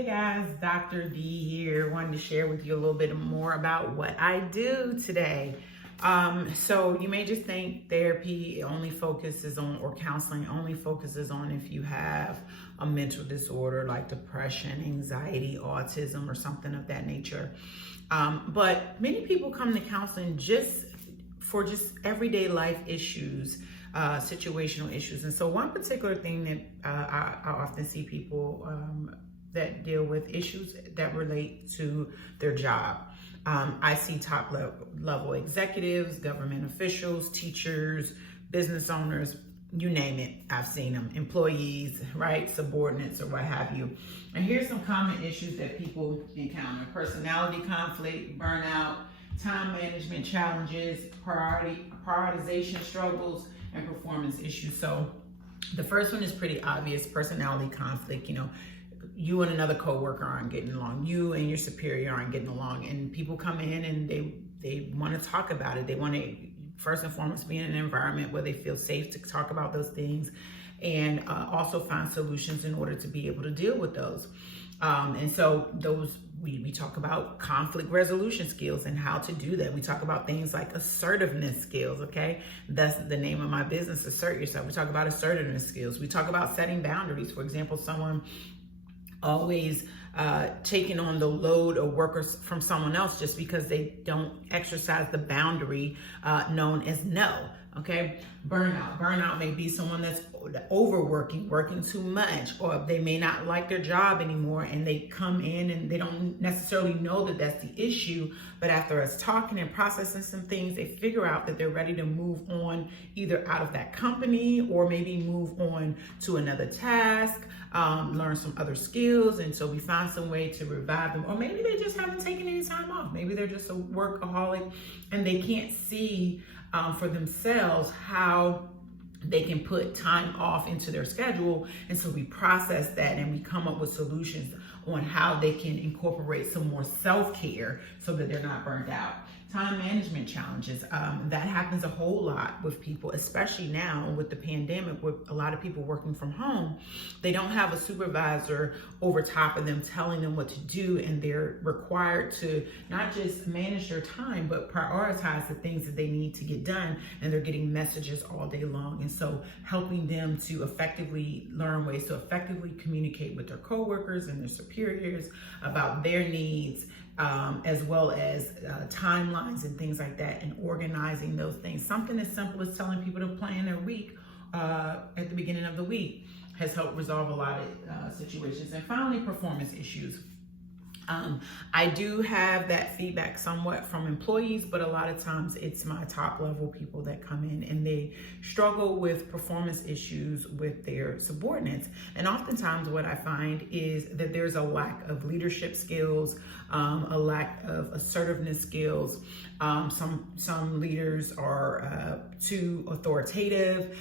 Hey guys, Dr. D here. Wanted to share with you a little bit more about what I do today. So you may just think therapy only focuses on, or counseling only focuses on if you have a mental disorder like depression, anxiety, autism, or something of that nature. But many people come to counseling for everyday life issues, situational issues. And so one particular thing that I often see people that deal with issues that relate to their job. I see top level executives, government officials, teachers, business owners, you name it. I've seen them, employees, right? Subordinates or what have you. And here's some common issues that people encounter: personality conflict, burnout, time management challenges, prioritization struggles, and performance issues. So the first one is pretty obvious: personality conflict. You and another coworker aren't getting along. You and your superior aren't getting along. And people come in and they want to talk about it. They want to, first and foremost, be in an environment where they feel safe to talk about those things, and also find solutions in order to be able to deal with those. And so we talk about conflict resolution skills and how to do that. We talk about things like assertiveness skills, okay? That's the name of my business, Assert Yourself. We talk about assertiveness skills. We talk about setting boundaries. For example, someone always taking on the load of workers from someone else just because they don't exercise the boundary known as no. Okay, burnout may be someone that's overworking, working too much, or they may not like their job anymore, and they come in and they don't necessarily know that that's the issue, but after us talking and processing some things, they figure out that they're ready to move on, either out of that company or maybe move on to another task, learn some other skills. And so we find some way to revive them, or maybe they just haven't taken any time off. Maybe they're just a workaholic and they can't see for themselves how they can put time off into their schedule. And so we process that and we come up with solutions on how they can incorporate some more self-care so that they're not burnt out. Time management challenges, that happens a whole lot with people, especially now with the pandemic, with a lot of people working from home. They don't have a supervisor over top of them telling them what to do, and they're required to not just manage their time, but prioritize the things that they need to get done, and they're getting messages all day long. And so helping them to effectively learn ways to effectively communicate with their coworkers and their superiors about their needs, as well as timelines and things like that, and organizing those things. Something as simple as telling people to plan their week at the beginning of the week has helped resolve a lot of situations. And finally, performance issues. I do have that feedback somewhat from employees, but a lot of times it's my top level people that come in and they struggle with performance issues with their subordinates. And oftentimes what I find is that there's a lack of leadership skills, a lack of assertiveness skills. Some leaders are too authoritative.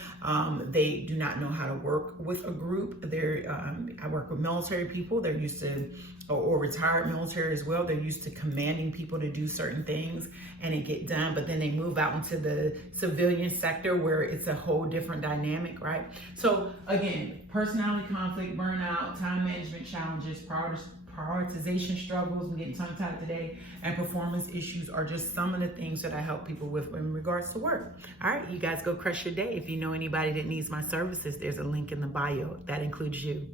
They do not know how to work with a group. I work with military people. They're used to, or retired military as well. They're used to commanding people to do certain things and it get done, but then they move out into the civilian sector where it's a whole different dynamic, right? So again, personality conflict, burnout, time management challenges, prioritization struggles, I'm getting tongue-tied today, and performance issues are just some of the things that I help people with in regards to work. All right, you guys go crush your day. If you know anybody that needs my services, there's a link in the bio. That includes you.